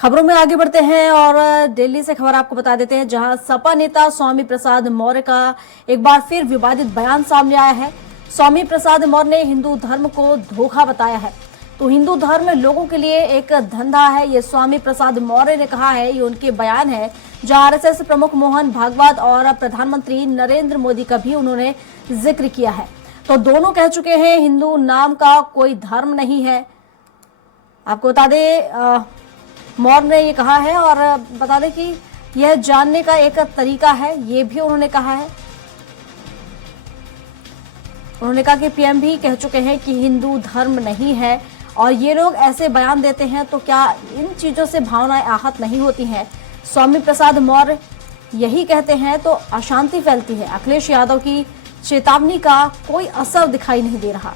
खबरों में आगे बढ़ते हैं और दिल्ली से खबर आपको बता देते हैं, जहां सपा नेता स्वामी प्रसाद मौर्य का एक बार फिर विवादित बयान सामने आया है। स्वामी प्रसाद मौर्य ने हिंदू धर्म को धोखा बताया है। तो हिंदू धर्म लोगों के लिए एक धंधा है, ये स्वामी प्रसाद मौर्य ने कहा है। ये उनके बयान है, जहां आरएसएस प्रमुख मोहन भागवत और प्रधानमंत्री नरेंद्र मोदी का भी उन्होंने जिक्र किया है। तो दोनों कह चुके हैं हिंदू नाम का कोई धर्म नहीं है। आपको बता दें, मौर्य ने ये कहा है और बता दें कि यह जानने का एक तरीका है, ये भी उन्होंने कहा है। उन्होंने कहा कि पीएम भी कह चुके हैं कि हिंदू धर्म नहीं है और ये लोग ऐसे बयान देते हैं तो क्या इन चीजों से भावनाएं आहत नहीं होती हैं। स्वामी प्रसाद मौर्य यही कहते हैं तो अशांति फैलती है। अखिलेश यादव की चेतावनी का कोई असर दिखाई नहीं दे रहा।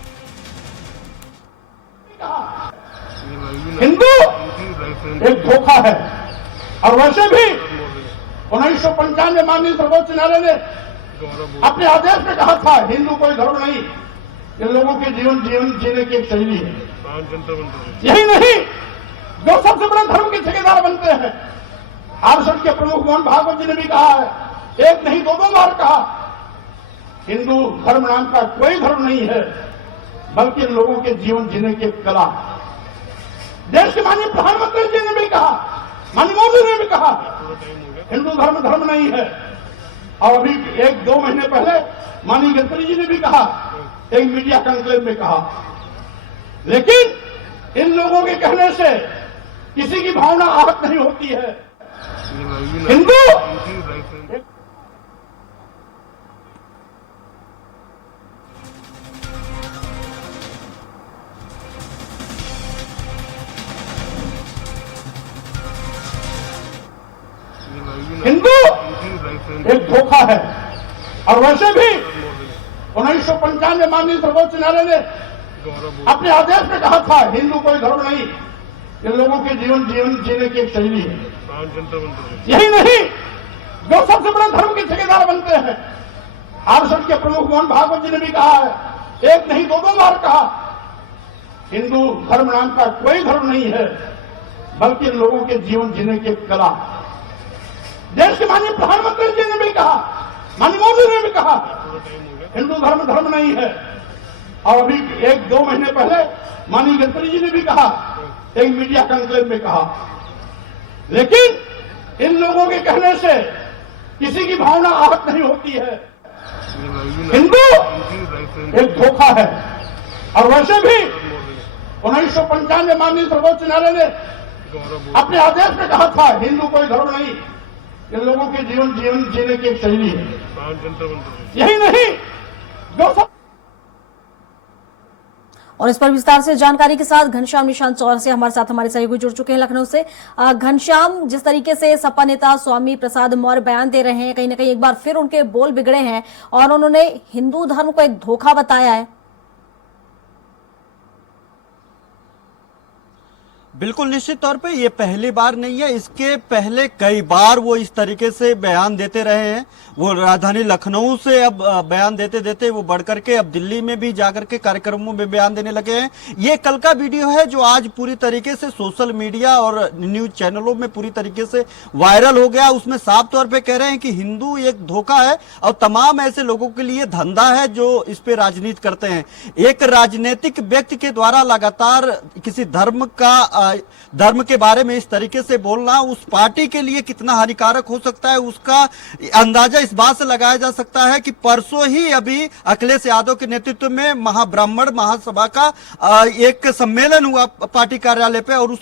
हिंदू एक धोखा है और वैसे भी 1995 माननीय सर्वोच्च न्यायालय ने अपने आदेश में कहा था हिंदू कोई धर्म नहीं, ये लोगों के जीवन जीने की एक शैली है। यही नहीं, जो सबसे बड़े धर्म के ठेकेदार बनते हैं, आरएसएस के प्रमुख मोहन भागवत जी ने भी कहा है, एक नहीं दो बार कहा, हिंदू धर्म नाम का कोई धर्म नहीं है, बल्कि लोगों के जीवन जीने की एक कला। देश के माननीय प्रधानमंत्री जी ने भी कहा, माननीय मोदी ने भी कहा, हिंदू धर्म नहीं है। और अभी 1-2 महीने पहले माननीय गडकरी जी ने भी कहा, एक मीडिया कॉन्क्लेव में कहा। लेकिन इन लोगों के कहने से किसी की भावना आहत नहीं होती है। हिंदू एक धोखा है और वैसे भी 1995 माननीय सर्वोच्च न्यायालय ने अपने आदेश में कहा था हिंदू कोई धर्म नहीं, ये लोगों के जीवन जीने की एक शैली है। यही नहीं, जो सबसे बड़े धर्म के ठेकेदार बनते हैं, आरएसएस के प्रमुख मोहन भागवत जी ने भी कहा है, एक नहीं दो बार कहा, हिंदू धर्म नाम का कोई धर्म नहीं है, बल्कि लोगों के जीवन जीने की एक कला। देश के माननीय प्रधानमंत्री जी ने भी कहा, माननीय मोदी ने भी कहा, हिंदू धर्म नहीं है। और अभी 1-2 महीने पहले माननीय गडकरी जी ने भी कहा, एक मीडिया कॉन्क्लेव में कहा। लेकिन इन लोगों के कहने से किसी की भावना आहत नहीं होती है। हिंदू एक धोखा है और वैसे भी 1995 माननीय सर्वोच्च न्यायालय ने अपने आदेश में कहा था हिंदू कोई धर्म नहीं, ये लोगों के जीवन जीने की एक शैली है। यही नहीं, जो सब। और इस पर विस्तार से जानकारी के साथ घनश्याम निशांत चौरसिया हमारे सहयोगी जुड़ चुके हैं लखनऊ से। घनश्याम, जिस तरीके से सपा नेता स्वामी प्रसाद मौर्य बयान दे रहे हैं, कहीं ना कहीं एक बार फिर उनके बोल बिगड़े हैं और उन्होंने हिंदू धर्म को एक धोखा बताया है। बिल्कुल निश्चित तौर पे ये पहली बार नहीं है, इसके पहले कई बार वो इस तरीके से बयान देते रहे हैं। वो राजधानी लखनऊ से अब बयान देते देते वो बढ़ करके अब दिल्ली में भी जाकर के कार्यक्रमों में बयान देने लगे हैं। ये कल का वीडियो है जो आज पूरी तरीके से सोशल मीडिया और न्यूज चैनलों में पूरी तरीके से वायरल हो गया। उसमें साफ तौर पे कह रहे हैं कि हिंदू एक धोखा है और तमाम ऐसे लोगों के लिए धंधा है जो इस पे राजनीति करते हैं। एक राजनीतिक व्यक्ति के द्वारा लगातार किसी धर्म के बारे में इस तरीके से बोलना उस पार्टी के लिए कितना हानिकारक हो सकता है, उसका अंदाजा इस बात से लगाया जा सकता है कि परसों ही अभी अखिलेश यादव के नेतृत्व में महाब्राह्मण महासभा का एक सम्मेलन हुआ पार्टी कार्यालय पे, और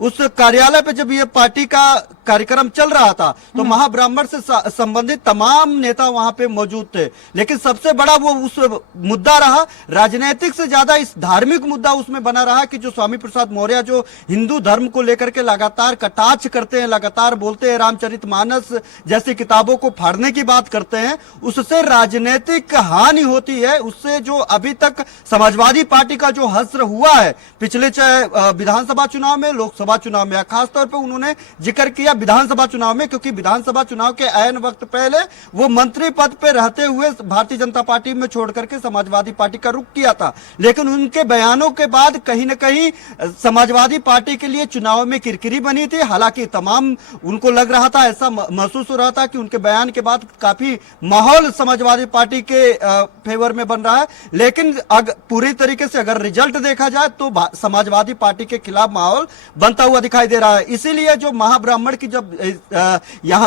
उस कार्यालय पे जब ये पार्टी का कार्यक्रम चल रहा था तो महाब्राह्मण से संबंधित तमाम नेता वहां पे मौजूद थे। लेकिन सबसे बड़ा वो उस मुद्दा रहा, राजनीतिक से ज्यादा इस धार्मिक मुद्दा उसमें बना रहा कि जो स्वामी प्रसाद मौर्य जो हिंदू धर्म को लेकर के लगातार कटाक्ष करते हैं, लगातार बोलते हैं, रामचरितमानस जैसी किताबों को फाड़ने की बात करते हैं, उससे राजनीतिक हानि होती है। उससे जो अभी तक समाजवादी पार्टी का जो हश्र हुआ है पिछले चाहे विधानसभा चुनाव में, लोकसभा चुनाव में, खासतौर पर उन्होंने जिक्र किया गया विधानसभा चुनाव में, क्योंकि विधानसभा चुनाव के ऐन वक्त पहले वो मंत्री पद पे रहते हुए भारतीय जनता पार्टी में छोड़ करके समाजवादी पार्टी का रुख किया था। लेकिन उनके बयानों के बाद कहीं न कहीं समाजवादी पार्टी के लिए चुनाव में किरकिरी बनी थी। हालांकि तमाम उनको लग रहा था, ऐसा महसूस हो रहा था कि उनके बयान के बाद काफी माहौल समाजवादी पार्टी के फेवर में बन रहा है। लेकिन पूरी तरीके से अगर रिजल्ट देखा जाए तो समाजवादी पार्टी के खिलाफ माहौल बनता हुआ दिखाई दे रहा है। इसीलिए जो महाब्राह्मण की जब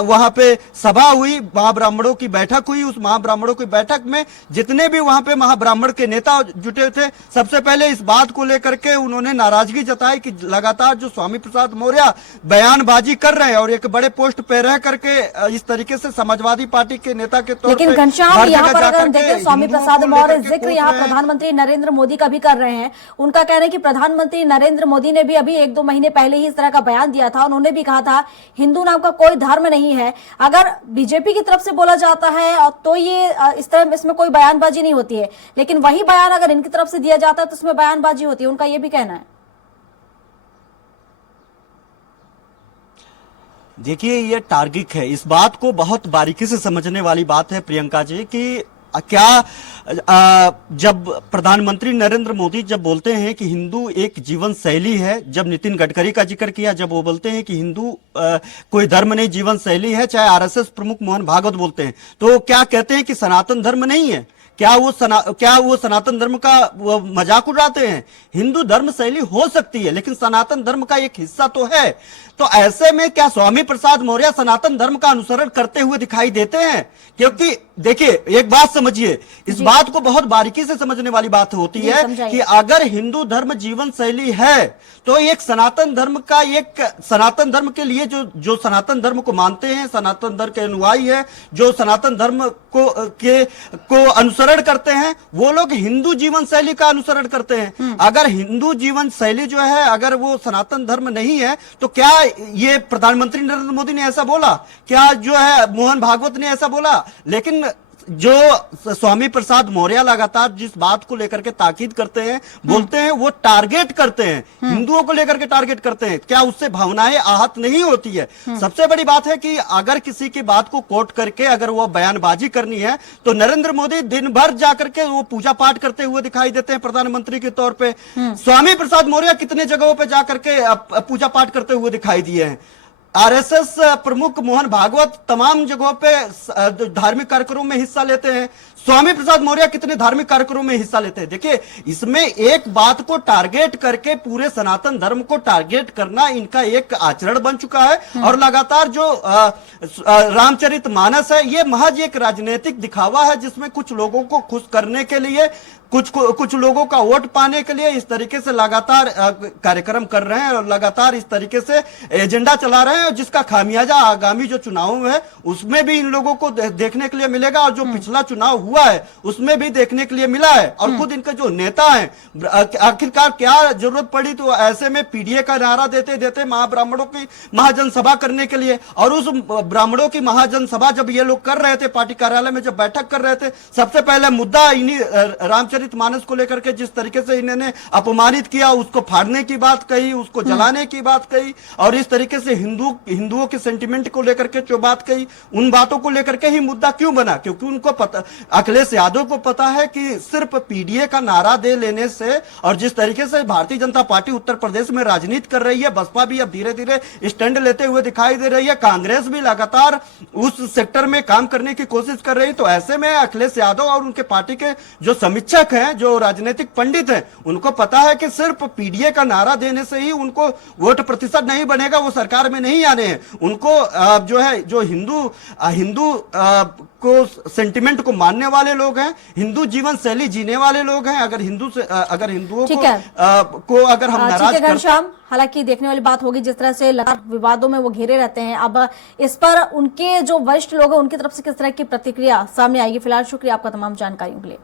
वहां पे सभा हुई, महाब्राह्मणों की बैठक हुई, उस महाब्राह्मणों की बैठक में जितने भी वहां पे महाब्राह्मण के नेता जुटे थे, सबसे पहले इस बात को लेकर के उन्होंने नाराजगी जताई कि लगातार जो स्वामी प्रसाद मौर्य बयानबाजी कर रहे हैं और एक बड़े पोस्ट पे रह करके इस तरीके से समाजवादी पार्टी के नेता के तौर लेकिन घनश्याम, यहाँ पर अगर हम देखें स्वामी प्रसाद मौर्य जिक्र यहाँ प्रधानमंत्री नरेंद्र मोदी का भी कर रहे हैं। उनका कहना है कि प्रधानमंत्री नरेंद्र मोदी ने भी अभी 1-2 महीने पहले ही इस तरह का बयान दिया था। उन्होंने भी कहा था हिंदू नाम का कोई धर्म नहीं है। अगर बीजेपी की तरफ से बोला जाता है तो ये इस तरह इसमें कोई बयानबाजी नहीं होती है, लेकिन वही बयान अगर इनकी तरफ से दिया जाता है तो उसमें बयानबाजी होती है। उनका ये भी कहना है। देखिए, ये टारगेट है, इस बात को बहुत बारीकी से समझने वाली बात है प्रियंका जी कि क्या जब प्रधानमंत्री नरेंद्र मोदी जब बोलते हैं कि हिंदू एक जीवन शैली है, जब नितिन गडकरी का जिक्र किया, जब वो बोलते हैं कि हिंदू कोई धर्म नहीं जीवन शैली है, चाहे आरएसएस प्रमुख मोहन भागवत बोलते हैं, तो क्या कहते हैं कि सनातन धर्म नहीं है? क्या वो सनातन धर्म का मजाक उड़ाते हैं? हिंदू धर्म शैली हो सकती है लेकिन सनातन धर्म का एक हिस्सा तो है। तो ऐसे में क्या स्वामी प्रसाद मौर्य सनातन धर्म का अनुसरण करते हुए दिखाई देते हैं? क्योंकि देखिए, एक बात समझिए, इस बात को बहुत बारीकी से समझने वाली बात होती है कि अगर हिंदू धर्म जीवन शैली है तो एक सनातन धर्म का, एक सनातन धर्म के लिए जो सनातन धर्म को मानते हैं, सनातन धर्म के अनुयायी है, जो सनातन धर्म को अनुसरण करते हैं, वो लोग हिंदू जीवन शैली का अनुसरण करते हैं। अगर हिंदू जीवन शैली जो है, अगर वो सनातन धर्म नहीं है तो क्या ये प्रधानमंत्री नरेंद्र मोदी ने ऐसा बोला? क्या जो है मोहन भागवत ने ऐसा बोला? लेकिन जो स्वामी प्रसाद मौर्य लगातार जिस बात को लेकर के ताकीद करते हैं, बोलते हैं, वो टारगेट करते हैं, हिंदुओं को लेकर के टारगेट करते हैं। क्या उससे भावनाएं आहत नहीं होती है? सबसे बड़ी बात है कि अगर किसी की बात को कोट करके अगर वो बयानबाजी करनी है तो नरेंद्र मोदी दिन भर जाकर के वो पूजा पाठ करते हुए दिखाई देते हैं प्रधानमंत्री के तौर पे। स्वामी प्रसाद मौर्य कितने जगहों पे जाकर के पूजा पाठ करते हुए दिखाई दिए हैं। आरएसएस प्रमुख मोहन भागवत तमाम जगहों पे धार्मिक कार्यक्रमों में हिस्सा लेते हैं। स्वामी प्रसाद मौर्य कितने धार्मिक कार्यक्रमों में हिस्सा लेते हैं। देखिए, इसमें एक बात को टारगेट करके पूरे सनातन धर्म को टारगेट करना इनका एक आचरण बन चुका है। और लगातार जो रामचरितमानस है, ये महज एक राजनीतिक दिखावा है जिसमें कुछ लोगों को खुश करने के लिए, कुछ लोगों का वोट पाने के लिए इस तरीके से लगातार कार्यक्रम कर रहे हैं और लगातार इस तरीके से एजेंडा चला रहे हैं, जिसका खामियाजा आगामी जो चुनाव है उसमें भी इन लोगों को देखने के लिए मिलेगा। और जो पिछला चुनाव हुआ है उसमें भी देखने के लिए मिला है। और खुद इनके जो नेता हैं, आखिरकार क्या जरूरत पड़ी तो ऐसे में पीडीए का नारा देते देते महाब्राह्मणों की महाजनसभा करने के लिए, और उस ब्राह्मणों की महाजनसभा जब ये लोग कर रहे थे, पार्टी कार्यालय में जब बैठक कर रहे थे, सबसे पहले मुद्दा इन्हीं रामचरितमानस को लेकर के जिस तरीके से इन्होंने अपमानित किया, उसको फाड़ने की बात कही, उसको जलाने की बात कही, और इस तरीके से हिंदुओं के सेंटिमेंट को लेकर के जो बात कही, उन बातों को लेकर के ही मुद्दा क्यों बना? क्योंकि उनको पता, अखिलेश यादव को पता है कि सिर्फ पीडीए का नारा दे लेने से, और जिस तरीके से भारतीय जनता पार्टी उत्तर प्रदेश में राजनीति कर रही है, बसपा भी अब धीरे धीरे स्टैंड लेते हुए दिखाई दे रही है, कांग्रेस भी लगातार उस सेक्टर में काम करने की कोशिश कर रही है। तो ऐसे में अखिलेश यादव और उनके पार्टी के जो समीक्षक हैं, जो राजनीतिक पंडित हैं, उनको पता है कि सिर्फ पीडीए का नारा देने से ही उनको वोट प्रतिशत नहीं बनेगा, वो सरकार में नहीं आने हैं। उनको जो है, जो हिंदू को सेंटिमेंट को मानने वाले लोग हैं, हिंदू जीवन शैली जीने वाले लोग हैं, अगर हिंदुओं को अगर हम नाराज करते हैं। हालांकि देखने वाली बात होगी जिस तरह से लगातार विवादों में वो घिरे रहते हैं। अब इस पर उनके जो वरिष्ठ लोग हैं उनकी तरफ से किस तरह की प्रतिक्रिया सामने आएगी। फिलहाल शुक्रिया आपका तमाम जानकारियों के लिए।